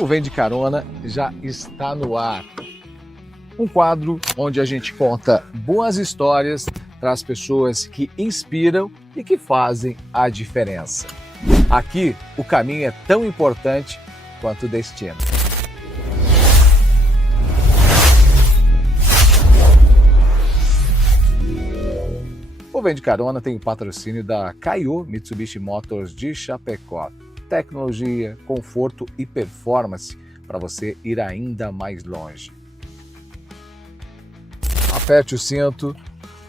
O Vem de Carona já está no ar. Um quadro onde a gente conta boas histórias para as pessoas que inspiram e que fazem a diferença. Aqui, o caminho é tão importante quanto o destino. O Vem de Carona tem o patrocínio da Kaiô Mitsubishi Motors de Chapecó. Tecnologia, conforto e performance para você ir ainda mais longe. Aperte o cinto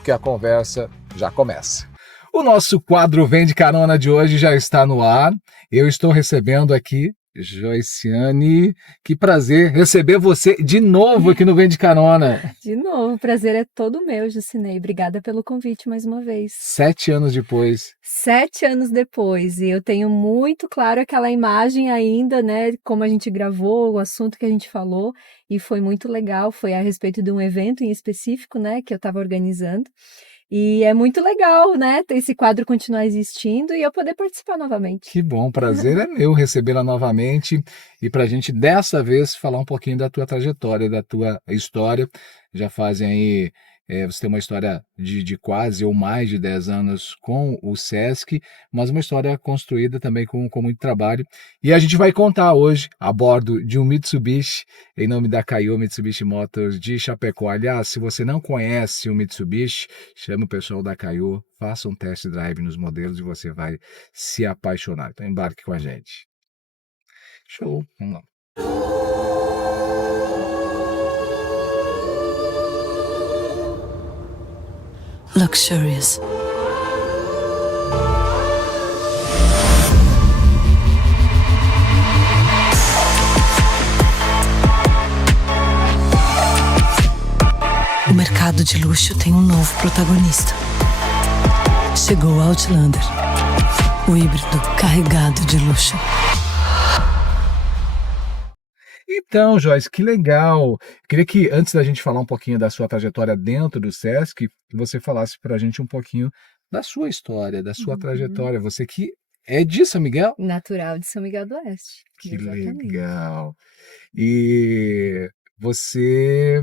que a conversa já começa. O nosso quadro Vem de Carona de hoje já está no ar. Eu estou recebendo aqui Joiciane. Que prazer receber você de novo aqui no Vem de Carona. De novo, o prazer é todo meu, Jucinei. Obrigada pelo convite mais uma vez. 7 anos depois. 7 anos depois, e eu tenho muito claro aquela imagem ainda, né? Como a gente gravou, o assunto que a gente falou, e foi muito legal. Foi a respeito de um evento em específico, né? Que eu estava organizando. E é muito legal, né, esse quadro continuar existindo e eu poder participar novamente. Que bom, prazer é meu recebê-la novamente e para a gente dessa vez falar um pouquinho da tua trajetória, da tua história. Já fazem aí, você tem uma história de quase ou mais de 10 anos com o Sesc, mas uma história construída também com muito trabalho. E a gente vai contar hoje a bordo de um Mitsubishi, em nome da Kaiô Mitsubishi Motors de Chapecó. Aliás, se você não conhece o Mitsubishi, chama o pessoal da Kaiô, faça um test drive nos modelos e você vai se apaixonar. Então embarque com a gente. Show, vamos lá. Luxurious. O mercado de luxo tem um novo protagonista. Chegou o Outlander, o híbrido carregado de luxo. Então, Joyce, que legal! Queria que, antes da gente falar um pouquinho da sua trajetória dentro do Sesc, que você falasse para a gente um pouquinho da sua história, da sua trajetória. Você que é de São Miguel? Natural de São Miguel do Oeste. Que Exatamente. legal! E você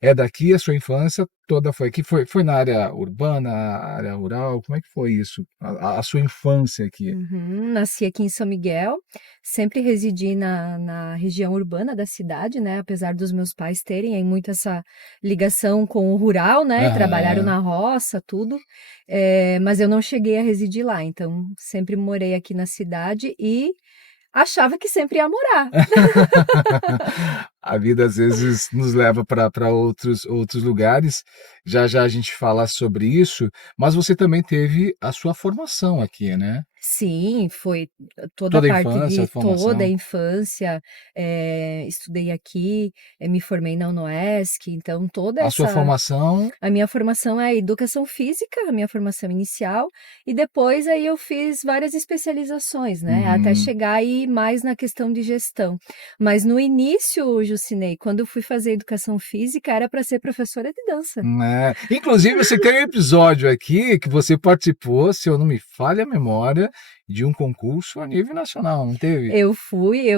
é daqui, a sua infância toda foi aqui? Foi na área urbana, área rural? Como é que foi isso? A sua infância aqui? Nasci aqui em São Miguel, sempre residi na região urbana da cidade, né? Apesar dos meus pais terem aí muito essa ligação com o rural, né? Trabalharam na roça, tudo. Mas eu não cheguei a residir lá, então sempre morei aqui na cidade e achava que sempre ia morar. A vida às vezes nos leva para outros lugares. Já já a gente fala sobre isso, mas você também teve a sua formação aqui, né? Sim, foi toda a Toda a parte infância, a de toda a formação. infância, estudei aqui, me formei na UNOESC, então toda A sua essa formação, a minha formação é educação física, a minha formação inicial, e depois aí eu fiz várias especializações, né, até chegar aí mais na questão de gestão. Mas no início, Jucinei, quando eu fui fazer educação física, era para ser professora de dança. né? Inclusive, você tem um episódio aqui que você participou, se eu não me falha a memória, de um concurso a nível nacional, não teve? Eu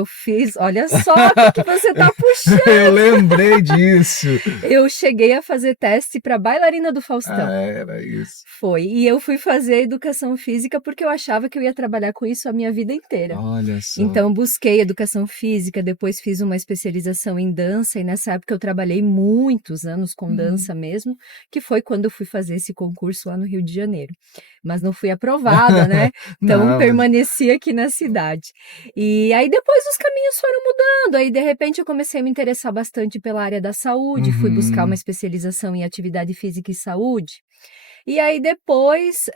fiz, olha só o que você tá puxando. Eu lembrei disso. Eu cheguei a fazer teste para bailarina do Faustão. Ah, era isso. Foi. E eu fui fazer educação física porque eu achava que eu ia trabalhar com isso a minha vida inteira. Olha só. Então, busquei educação física, depois fiz uma especialização em dança, e nessa época eu trabalhei muitos anos com dança mesmo, que foi quando eu fui fazer esse concurso lá no Rio de Janeiro. Mas não fui aprovada, né? Então, Não, permaneci aqui na cidade. E aí depois os caminhos foram mudando, aí de repente eu comecei a me interessar bastante pela área da saúde, fui buscar uma especialização em atividade física e saúde. E aí depois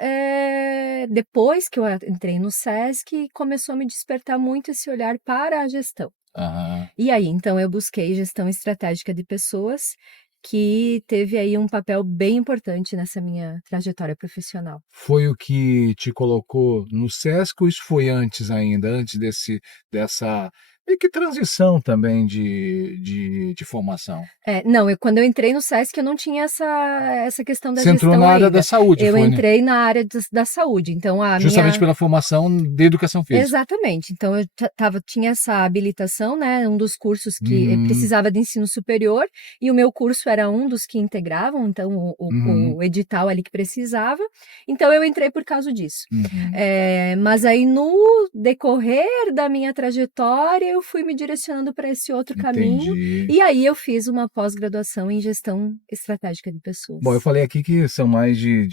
que eu entrei no Sesc, começou a me despertar muito esse olhar para a gestão. Aham. E aí, então, eu busquei gestão estratégica de pessoas, que teve aí um papel bem importante nessa minha trajetória profissional. Foi o que te colocou no Sesc ou isso foi antes ainda, antes E que transição também de formação. Não, quando eu entrei no Sesc, eu não tinha essa questão da Você entrou gestão na área da ainda. saúde, Eu foi, né? entrei na área da saúde, então a Justamente minha. pela formação de educação física. Exatamente. Então eu tinha essa habilitação, né? Um dos cursos que Uhum, precisava de ensino superior, e o meu curso era um dos que integravam, então uhum, o edital ali que precisava. Então eu entrei por causa disso. uhum. Mas aí no decorrer da minha trajetória, eu fui me direcionando para esse outro caminho, Entendi. e aí eu fiz uma pós-graduação em gestão estratégica de pessoas. Bom, eu falei aqui que são mais de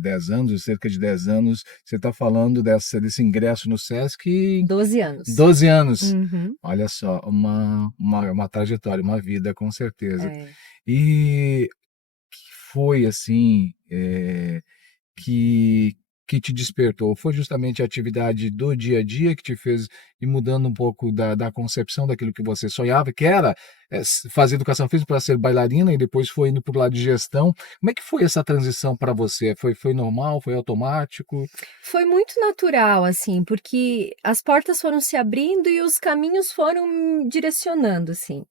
10 anos, cerca de 10 anos. Você está falando desse ingresso no Sesc em 12 anos. 12 anos. Uhum. Olha só, uma trajetória, uma vida, com certeza. É. E que foi assim, que que te despertou? Foi justamente a atividade do dia a dia que te fez ir mudando um pouco da concepção daquilo que você sonhava, que era, fazer educação física para ser bailarina e depois foi indo para o lado de gestão. Como é que foi essa transição para você? Foi normal, foi automático? Foi muito natural, assim, porque as portas foram se abrindo e os caminhos foram me direcionando, assim.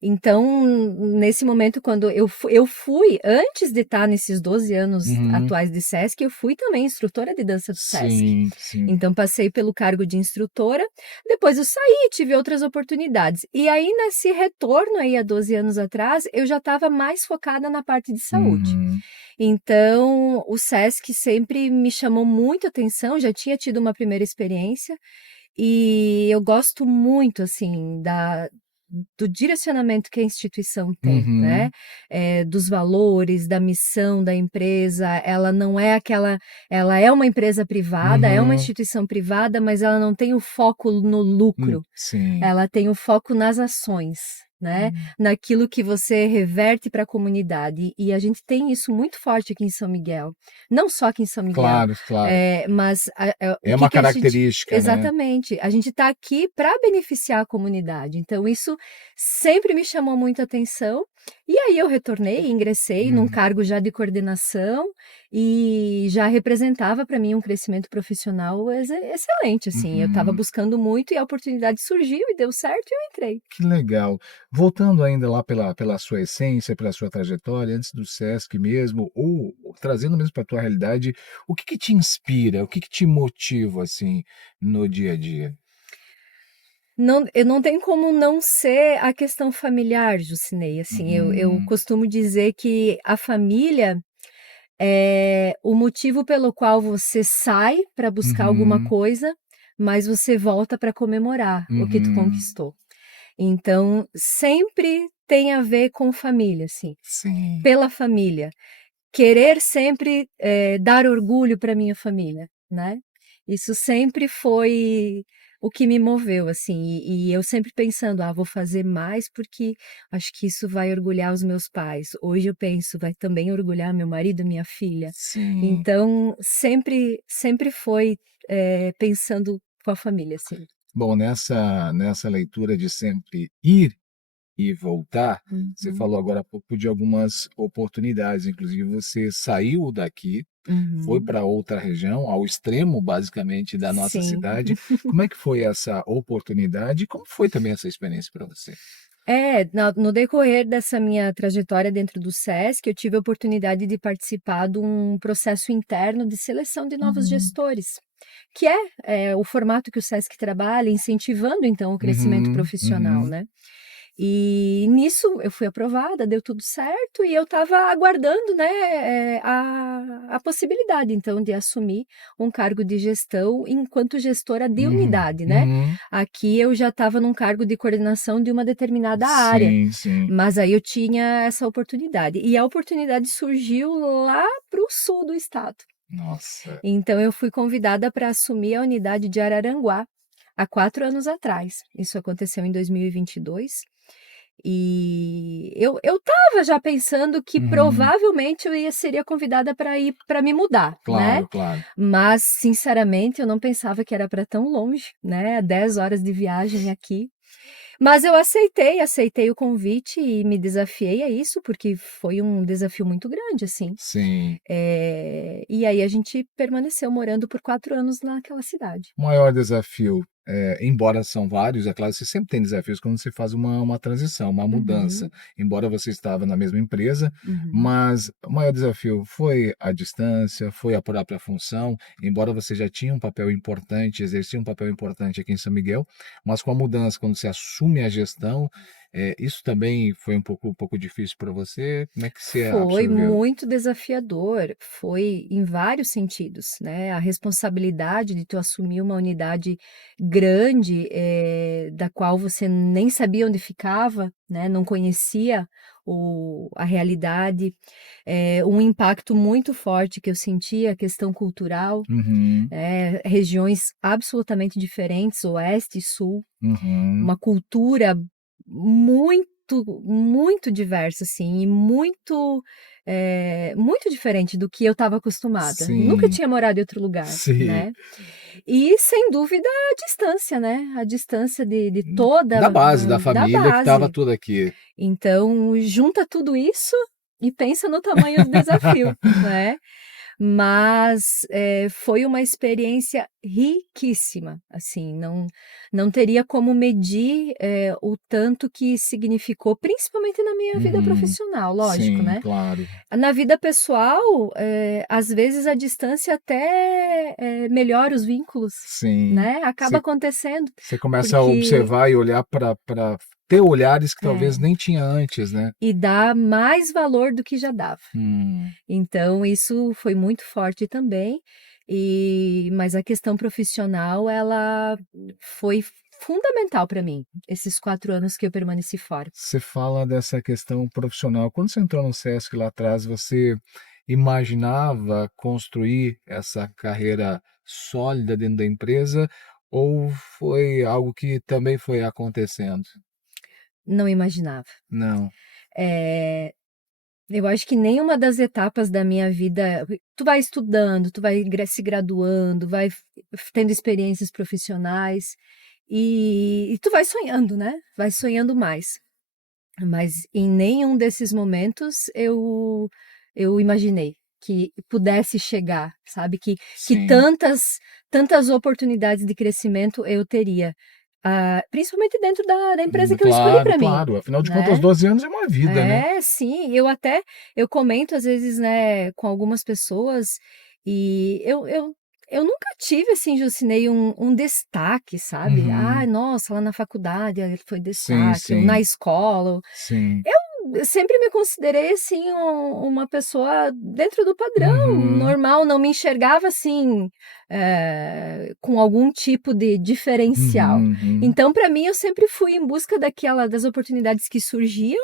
Então, nesse momento, quando eu fui, antes de estar nesses 12 anos Uhum. atuais de Sesc, eu fui também instrutora de dança do Sesc. Sim, sim. Então, passei pelo cargo de instrutora, depois eu saí, tive outras oportunidades. E aí, nesse retorno aí há 12 anos atrás, eu já estava mais focada na parte de saúde. Uhum. Então, o Sesc sempre me chamou muito atenção, já tinha tido uma primeira experiência, e eu gosto muito, assim, do direcionamento que a instituição tem, né? Uhum. Dos valores, da missão da empresa. Ela não é aquela. Ela é uma empresa privada, é uma Uhum. instituição privada, mas ela não tem o foco no lucro. Sim. Ela tem o foco nas ações, né? Naquilo que você reverte para a comunidade. E a gente tem isso muito forte aqui em São Miguel. Não só aqui em São Miguel, Claro, claro. mas o É uma que a gente. característica, né? Exatamente. A gente está aqui para beneficiar a comunidade. Então, isso sempre me chamou muito a atenção. E aí eu retornei, ingressei num Uhum. cargo já de coordenação e já representava para mim um crescimento profissional excelente, assim. Eu estava Uhum. buscando muito e a oportunidade surgiu e deu certo e eu entrei. Que legal. Voltando ainda lá pela sua essência, pela sua trajetória, antes do Sesc mesmo, ou trazendo mesmo para a tua realidade, o que que te inspira? O que que te motiva, assim, no dia a dia? Não, eu não tenho como não ser a questão familiar, Jucinei, assim, eu Uhum, costumo dizer que a família é o motivo pelo qual você sai para buscar alguma uhum, coisa, mas você volta para comemorar o que tu uhum. conquistou. Então, sempre tem a ver com família, assim, Sim. pela família. Querer sempre, dar orgulho para minha família, né. Isso sempre foi o que me moveu, assim, e eu sempre pensando: "Ah, vou fazer mais, porque acho que isso vai orgulhar os meus pais". Hoje eu penso: "Vai também orgulhar meu marido, minha filha". Sim. Então sempre foi, pensando com a família, assim. Bom, nessa leitura de sempre ir e voltar, você Uhum, falou agora há pouco de algumas oportunidades, inclusive você saiu daqui, foi uhum. para outra região, ao extremo basicamente da nossa Sim. cidade. Como é que foi essa oportunidade e como foi também essa experiência para você? No decorrer dessa minha trajetória dentro do SESC, eu tive a oportunidade de participar de um processo interno de seleção de novos Uhum, gestores, que é o formato que o SESC trabalha, incentivando então o crescimento uhum, profissional, uhum, né. E nisso eu fui aprovada, deu tudo certo e eu estava aguardando, né, a possibilidade então de assumir um cargo de gestão enquanto gestora de uhum, unidade, né. uhum. Aqui eu já estava num cargo de coordenação de uma determinada área, Sim, sim. mas aí eu tinha essa oportunidade. E a oportunidade surgiu lá para o sul do estado. Nossa. Então eu fui convidada para assumir a unidade de Araranguá, há 4 anos atrás. Isso aconteceu em 2022. E eu estava já pensando que Uhum. provavelmente seria convidada para ir para me mudar, né. Claro, claro. Mas sinceramente eu não pensava que era para tão longe, né, 10 horas de viagem aqui. Mas eu aceitei o convite e me desafiei a isso, porque foi um desafio muito grande, assim. Sim. E aí a gente permaneceu morando por 4 anos naquela cidade. O maior desafio embora são vários, é claro, você sempre tem desafios quando você faz uma transição, uma mudança. Uhum, Embora você estava na mesma empresa, uhum. mas o maior desafio foi a distância, foi a própria função, embora você já tinha um papel importante, exercia um papel importante aqui em São Miguel, mas com a mudança, quando você assume a gestão, isso também foi um pouco difícil para você? Como é que você Foi absorveu? muito desafiador, foi em vários sentidos, né, a responsabilidade de tu assumir uma unidade grande, da qual você nem sabia onde ficava, né, não conhecia a realidade, um impacto muito forte que eu senti, a questão cultural, Uhum, regiões absolutamente diferentes, oeste e sul, uhum, uma cultura muito, muito diversa, assim, e muito, muito diferente do que eu estava acostumada. Nunca sim, tinha morado em outro lugar, sim. né. E sem dúvida a distância, né, a distância de Da base, da da família que estava base. tudo aqui. Então junta tudo isso e pensa no tamanho do desafio, né. Mas, foi uma experiência riquíssima, assim, não teria como medir, o tanto que significou, principalmente na minha vida Uhum. profissional, lógico, Sim, né. claro. Na vida pessoal, às vezes a distância até, melhora os vínculos, Sim. né, acaba Você acontecendo, você começa a porque observar e olhar para ter olhares que talvez é, nem tinha antes, né. e dá mais valor do que já dava. Hum. Então isso foi muito forte também, mas a questão profissional ela foi fundamental para mim, esses 4 anos que eu permaneci fora. Você fala dessa questão profissional. Quando você entrou no Sesc lá atrás, você imaginava construir essa carreira sólida dentro da empresa ou foi algo que também foi acontecendo? Não imaginava. Não. Eh, eu acho que nenhuma das etapas da minha vida tu vai estudando, tu vai se graduando, vai tendo experiências profissionais, e tu vai sonhando, né, vai sonhando mais. Mas em nenhum desses momentos eu imaginei que pudesse chegar, sabe, que Sim. tantas oportunidades de crescimento eu teria, principalmente dentro da empresa que eu escolhi Claro, para mim, claro. Afinal de contas, né. 12 anos é uma vida, né. É, sim, eu comento às vezes, né, com algumas pessoas, e eu nunca tive, assim, Jucinei, um destaque, sabe. "Ah, Uhum. nossa, lá na faculdade, foi Sim, destaque", ou na sim, escola. sim. Eu sempre me considerei, assim, uma pessoa dentro do padrão, Uhum, normal, não me enxergava, assim, com algum tipo de diferencial. uhum, uhum. Então, para mim, eu sempre fui em busca das oportunidades que surgiam,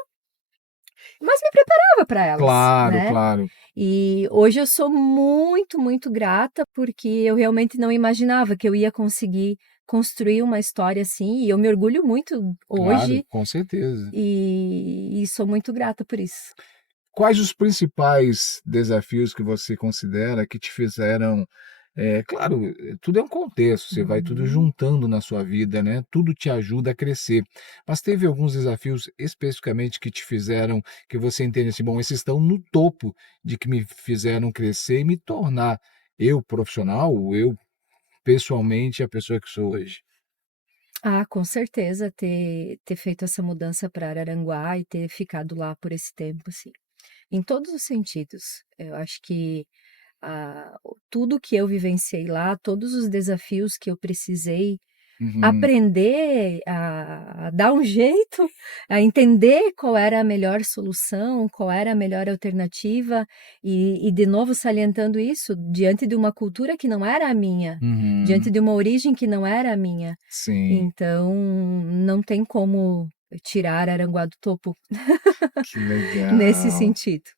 mas me preparava para elas, Claro, né. claro. E hoje eu sou muito, muito grata, porque eu realmente não imaginava que eu ia conseguir construir uma história assim, e eu me orgulho muito Claro, hoje, com certeza. e sou muito grata por isso. Quais os principais desafios que você considera que te fizeram claro, tudo é um contexto, você vai tudo Uhum. juntando na sua vida, né, tudo te ajuda a crescer. Mas teve alguns desafios especificamente que te fizeram que você entende assim: "Bom, esses estão no topo de que me fizeram crescer e me tornar eu profissional, eu pessoalmente a pessoa que sou hoje"? Ah, com certeza, ter feito essa mudança para Araranguá e ter ficado lá por esse tempo, assim, em todos os sentidos. Eu acho que, tudo que eu vivenciei lá, todos os desafios que eu precisei Uhum, aprender a dar um jeito, a entender qual era a melhor solução, qual era a melhor alternativa, e de novo salientando isso, diante de uma cultura que não era a minha, diante uhum. de uma origem que não era a minha. Sim, Então, não tem como tirar Aranguá do topo que nesse legal. sentido.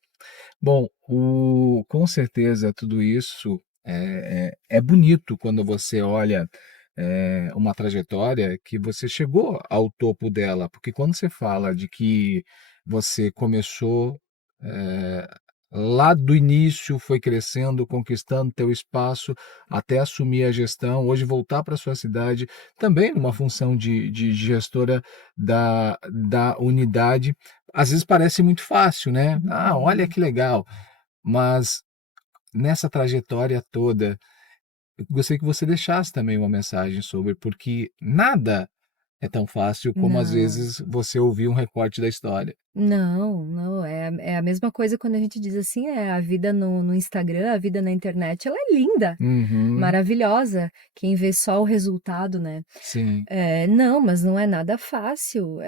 Bom, com certeza tudo isso é bonito quando você olha, uma trajetória que você chegou ao topo dela, porque quando você fala de que você começou, eh, lá do início, foi crescendo, conquistando teu espaço, até assumir a gestão, hoje voltar para sua cidade, também numa função de gestora da unidade, às vezes parece muito fácil, né. "Ah, olha Uhum. que legal", mas nessa trajetória toda, eu gostaria que você deixasse também uma mensagem sobre, porque nada é tão fácil como às Não. vezes você ouvir um recorte da história. Não, não, é a mesma coisa quando a gente diz assim, a vida no Instagram, a vida na internet, ela é linda, Uhum, maravilhosa, quem vê só o resultado, né. sim. Não, mas não é nada fácil,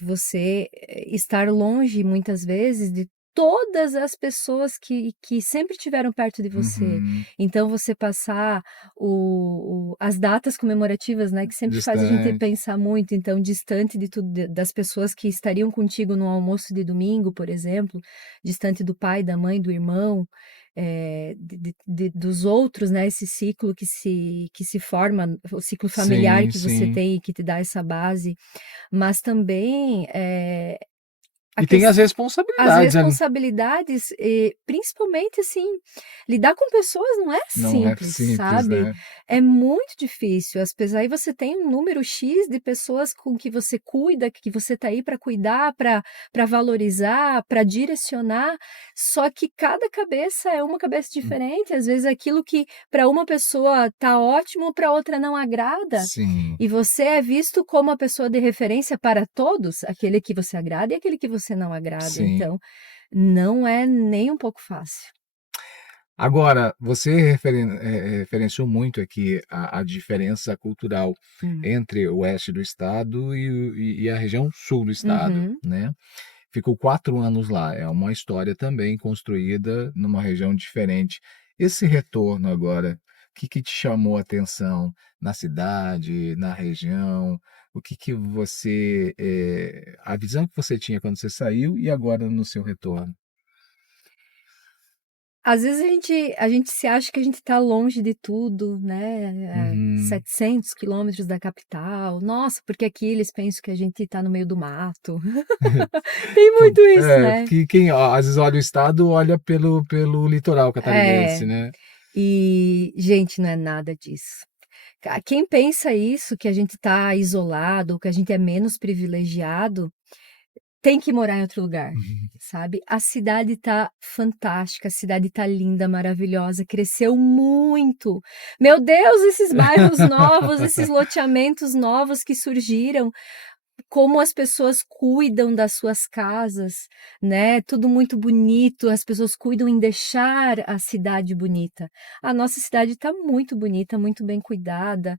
você estar longe muitas vezes de todas as pessoas que sempre estiveram perto de você. Uhum. Então você passar as datas comemorativas, né, que sempre faz a gente Distante. pensar muito, então distante de tudo, das pessoas que estariam contigo no almoço de domingo, por exemplo, distante do pai, da mãe, do irmão, dos outros, né, esse ciclo que se forma, o ciclo familiar Sim, que você sim. tem e que te dá essa base, mas também, a E tem as as responsabilidades, né, responsabilidades, principalmente, assim, lidar com pessoas não é não é simples, simples, sabe. né. É muito difícil, aí você tem um número "X" de pessoas com que você cuida, que você tá aí para cuidar, para valorizar, para direcionar, só que cada cabeça é uma cabeça Hum, diferente, às vezes aquilo que para uma pessoa tá ótimo, para outra não agrada, sim, e você é visto como a pessoa de referência para todos, aquele que você agrada e aquele que você não agrada, sim. então não é nem um pouco fácil. Agora, você referenciou muito aqui a diferença cultural Hum. entre o oeste do estado e a região sul do estado, Uhum. né. Ficou 4 anos lá, é uma história também construída numa região diferente. Esse retorno agora, o que que te chamou a atenção na cidade, na região? O que que você, a visão que você tinha quando você saiu e agora no seu retorno? Às vezes a gente se acha que a gente está longe de tudo, né, 700 quilômetros da capital. Nossa, porque aqui eles pensam que a gente está no meio do mato. Tem muito isso, né. Porque quem ó, às vezes olha o estado, olha pelo litoral É, catarinense, né. e gente, não é nada disso. Quem pensa isso, que a gente está isolado, que a gente é menos privilegiado, tem que morar em outro lugar, Uhum. sabe. A cidade tá fantástica, a cidade tá linda, maravilhosa, cresceu muito. Meu Deus, esses bairros novos, esses loteamentos novos que surgiram, como as pessoas cuidam das suas casas, né, tudo muito bonito, as pessoas cuidam em deixar a cidade bonita. A nossa cidade está muito bonita, muito bem cuidada,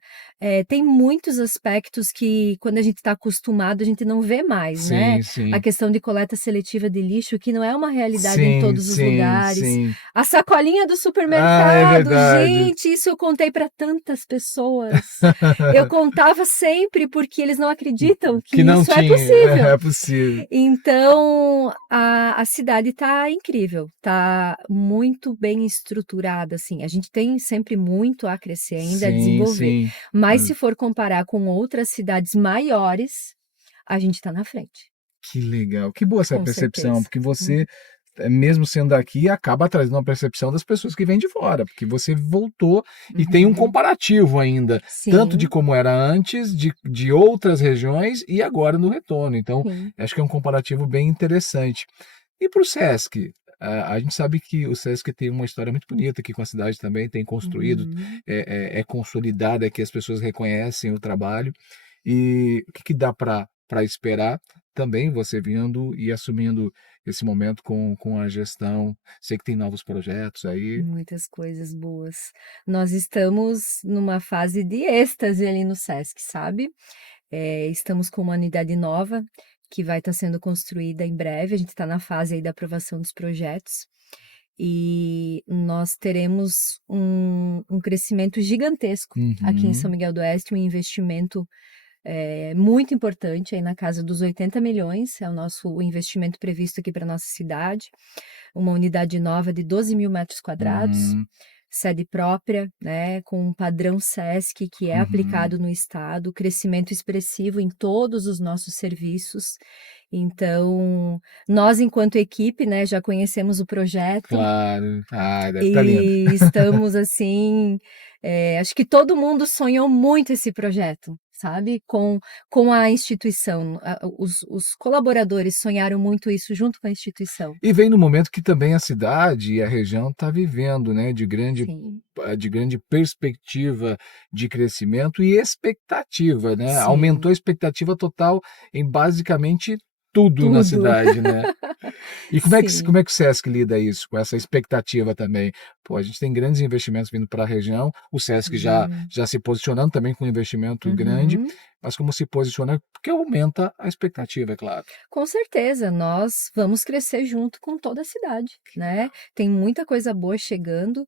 tem muitos aspectos que quando a gente está acostumado, a gente não vê mais, né. Sim, A sim. questão de coleta seletiva de lixo, que não é uma realidade em Sim, todos os sim, lugares. sim. A sacolinha do Ah, é supermercado, verdade. gente, isso eu contei para tantas pessoas. Eu contava sempre, porque eles não acreditam Que que não isso é tinha, possível. é possível. Então, a cidade está incrível, está muito bem estruturada, assim, a gente tem sempre muito a crescer ainda, a Sim, desenvolver, sim. mas Mas se for comparar com outras cidades maiores, a gente está na frente, que legal, que boa essa com percepção, certeza. porque você, Uhum, mesmo sendo daqui, acaba trazendo uma percepção das pessoas que vêm de fora, porque você voltou e tem um uhum. comparativo ainda, tanto de Sim, como era antes, de outras regiões e agora no retorno. Então, sim. acho que é um comparativo bem interessante. E para o Sesc? A gente sabe que o Sesc tem uma história muito bonita aqui com a cidade também, tem construído, Uhum. é consolidada, que as pessoas reconhecem o trabalho. E o que que dá para esperar também você vindo e assumindo esse momento com a gestão? Sei que tem novos projetos aí. Muitas coisas boas. Nós estamos numa fase de êxtase ali no Sesc, sabe. Estamos com uma unidade nova, que vai estar sendo construída em breve, a gente está na fase aí da aprovação dos projetos, e nós teremos um crescimento gigantesco aqui em São Uhum, Miguel do Oeste, um investimento, muito importante, aí na casa dos 80 milhões é o investimento previsto aqui para nossa cidade, uma unidade nova de 12.000 metros quadrados, uhum, sede própria, né, com um padrão SESC que é uhum. aplicado no estado, crescimento expressivo em todos os nossos serviços. Então, nós enquanto equipe, né, já conhecemos o projeto Claro. Ah, deve estar lindo. e estamos assim, acho que todo mundo sonhou muito esse projeto, sabe, com a instituição. Os colaboradores sonharam muito isso junto com a instituição. E vem no momento que também a cidade e a região está vivendo, né, Sim, de grande perspectiva de crescimento e expectativa, né? Aumentou sim, a expectativa total em basicamente tudo na tudo. cidade, né? E Sim. como é que o Sesc lida isso, com essa expectativa também? Pô, a gente tem grandes investimentos vindo para a região, o Sesc Sim. já se posicionando também com um investimento grande, Uhum. mas como se posiciona? Porque aumenta a expectativa, é claro. Com certeza, nós vamos crescer junto com toda a cidade, né. Tem muita coisa boa chegando,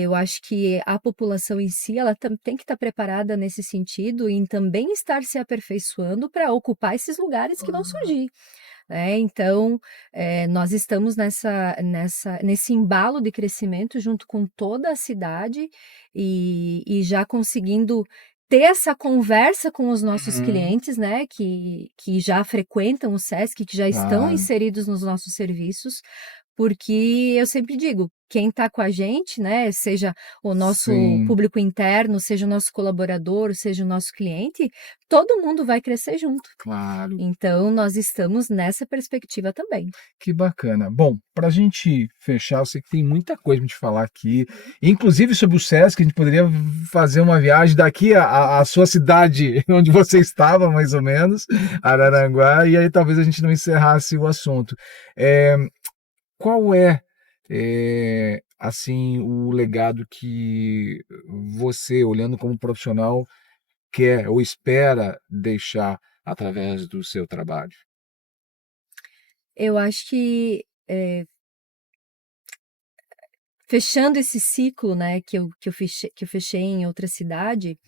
eu acho que a população em si, ela tem que estar preparada nesse sentido, em também estar se aperfeiçoando para ocupar esses lugares que vão surgir, né. Então, nós estamos nesse embalo de crescimento junto com toda a cidade, e já conseguindo ter essa conversa com os nossos Uhum, clientes, né, que já frequentam o Sesc, que já estão claro. inseridos nos nossos serviços, porque eu sempre digo, quem está com a gente, né, seja o nosso Sim, público interno, seja o nosso colaborador, seja o nosso cliente, todo mundo vai crescer junto. claro. Então nós estamos nessa perspectiva também. Que bacana. Bom, para a gente fechar, eu sei que tem muita coisa para gente falar aqui, inclusive sobre o Sesc, a gente poderia fazer uma viagem daqui à sua cidade, onde você estava, mais ou menos, Araranguá, e aí talvez a gente não encerrasse o assunto. Eh, qual é, assim, o legado que você, olhando como profissional, quer ou espera deixar através do seu trabalho? Eu acho que, fechando esse ciclo, né, que eu fechei em outra cidade,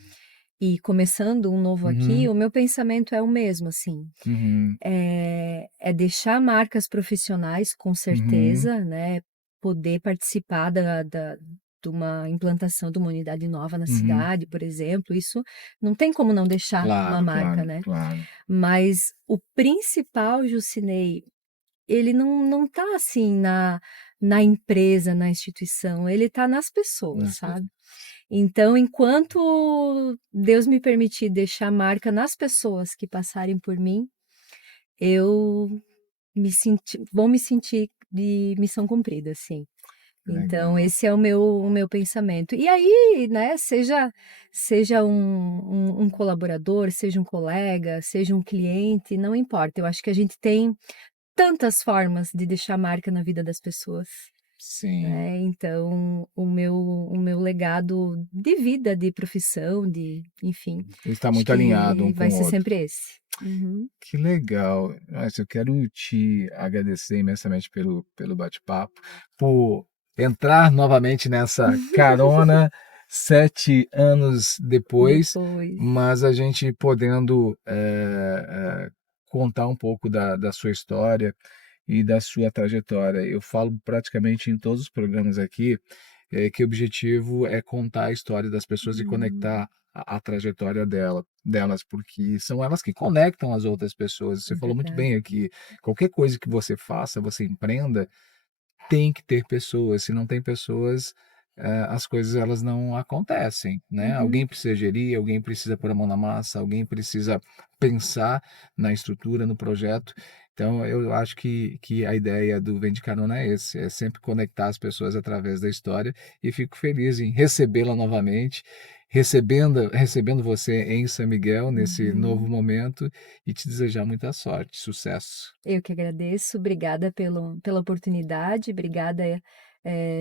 e começando um novo aqui, Uhum, o meu pensamento é o mesmo, assim, uhum, é deixar marcas profissionais, com uhum. certeza, né, poder participar de uma implantação de uma unidade nova na Uhum. cidade, por exemplo, isso não tem como não deixar uma Claro, marca, claro, né. claro. Mas o principal, Jucinei, ele não tá, assim, na empresa, na instituição, ele tá nas pessoas, Nas sabe. pessoas. Então, enquanto Deus me permitir deixar marca nas pessoas que passarem por mim, eu vou me sentir de missão cumprida, assim. Então Legal. esse é o meu pensamento. E aí, né, seja um colaborador, seja um colega, seja um cliente, não importa, eu acho que a gente tem tantas formas de deixar marca na vida das pessoas, Sim, né, então o meu legado de vida, de profissão, de enfim, ele está acho muito alinhado um que com vai o ser outro. sempre esse. Uhum. Que legal. Nossa, eu quero te agradecer imensamente pelo bate-papo, por entrar novamente nessa carona 7 anos depois, Depois. mas a gente podendo, contar um pouco da sua história e da sua trajetória. Eu falo praticamente em todos os programas aqui, que o objetivo é contar a história das pessoas e Hum, conectar a trajetória delas, porque são elas que conectam as outras pessoas. Você é falou muito verdade. bem aqui, qualquer coisa que você faça, você empreenda, tem que ter pessoas, se não tem pessoas, as coisas elas não acontecem, né. Uhum. Alguém precisa gerir, alguém precisa pôr a mão na massa, alguém precisa pensar na estrutura, no projeto. Então eu acho que a ideia do Vem de Carona é esse, é sempre conectar as pessoas através da história, e fico feliz em recebê-la novamente, recebendo você em São Miguel nesse novo Uhum. momento, e te desejar muita sorte, sucesso. Eu que agradeço, obrigada pela oportunidade, obrigada,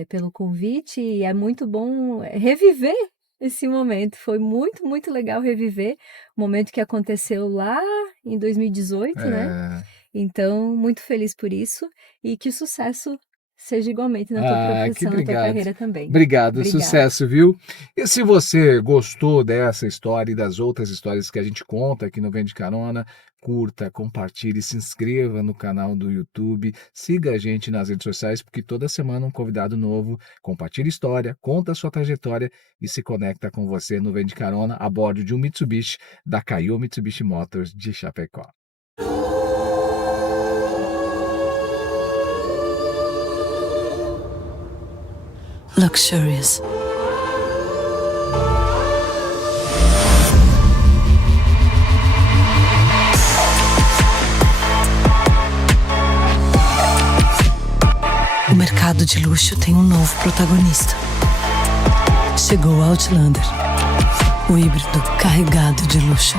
pelo convite, e é muito bom reviver esse momento, foi muito, muito legal reviver o momento que aconteceu lá em 2018, né, É. então muito feliz por isso, e que o sucesso seja igualmente na tua Ah, que profissão, na tua obrigado. carreira também. Obrigado, Obrigada. sucesso, viu. E se você gostou dessa história e das outras histórias que a gente conta aqui no Vem de Carona, curta, compartilhe, se inscreva no canal do YouTube, siga a gente nas redes sociais, porque toda semana um convidado novo compartilha história, conta a sua trajetória e se conecta com você no Vem de Carona a bordo de um Mitsubishi da Caio Mitsubishi Motors de Chapecó. Luxurious. O mercado de luxo tem um novo protagonista. Chegou o Outlander, o híbrido carregado de luxo.